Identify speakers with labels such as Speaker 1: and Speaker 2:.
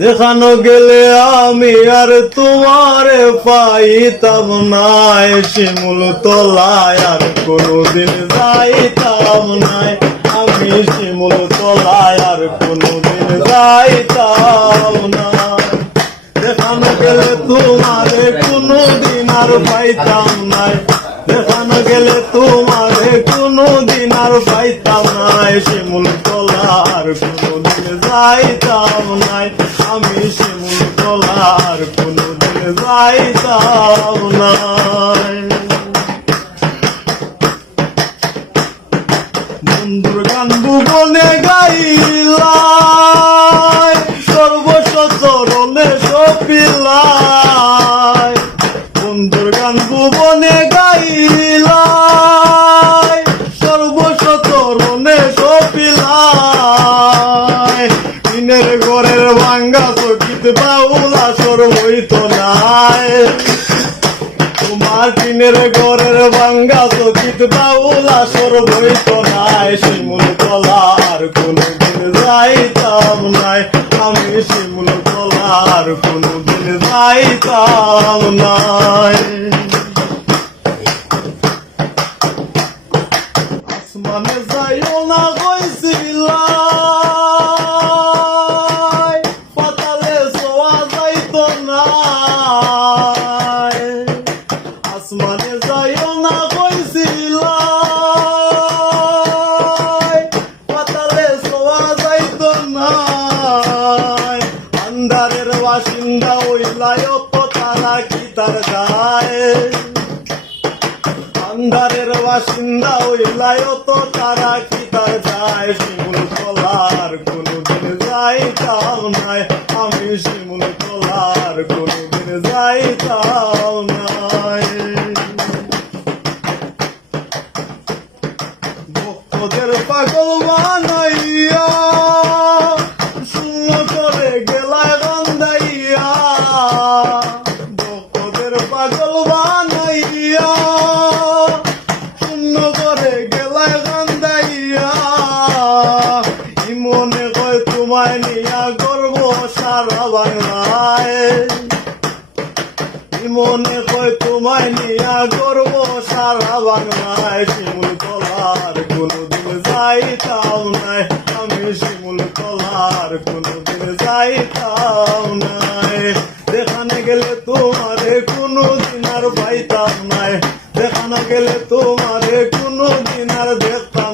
Speaker 1: দেখানো গেলে আমি আর তোমারে পাইতাম নাই শিমুল তলায় আর কোনোদিন যাইতাম নাই আমি শিমুল তলায় আর কোনোদিন যাইতাম না। দেখানো গেলে তোমারে কোনোদিন আর পাইতাম নাই দেখানো গেলে তোমারে কোনোদিন আর পাইতাম নাই শিমুল তলার কোনোদিন যাইতাম নাই। আমি শিমুল তলার কোনোদিন যাইতাম নাই। বন্ধুর গান ভুবনে গাইলাই, সর্বসচরণে সপিলাই। বন্ধুর গান ভুবনে গাইলাই ভাঙ্গা চকিত বাউলা সর হইত নাই। তোমার টিনের ঘরের ভাঙ্গা চকিত বাউলা সর বইত নাই। শিমুল তলার কোনদিন যাইতাম নাই। আমি শিমুল তলার কোনদিন যাইতাম নাই। আসমানে যাইও না কইছিলাই পাতালে সোয়া যাইতো না আন্ধারের বাসিন্দা ওইলাই অত তারা কি তো তারা কি তার কোনদিন যাইতাম নাই ভক্তদের পাগল বানাইয়া শূন্য করে গেলায় বান্ধাইয়া ভক্তদের পাগল বানাইয়া মনে কয় তোমায় নিয়া গর্ব, সারা বাংলায় শিমুল তলার কোনদিন যাইতাম নাই। আমি শিমুল তলার কোনদিন যাইতাম নাই। দেখানে গেলে তোমারে কোনদিন আর পাইতাম নাই। দেখানো গেলে তোমারে কোনদিন আর দেখতাম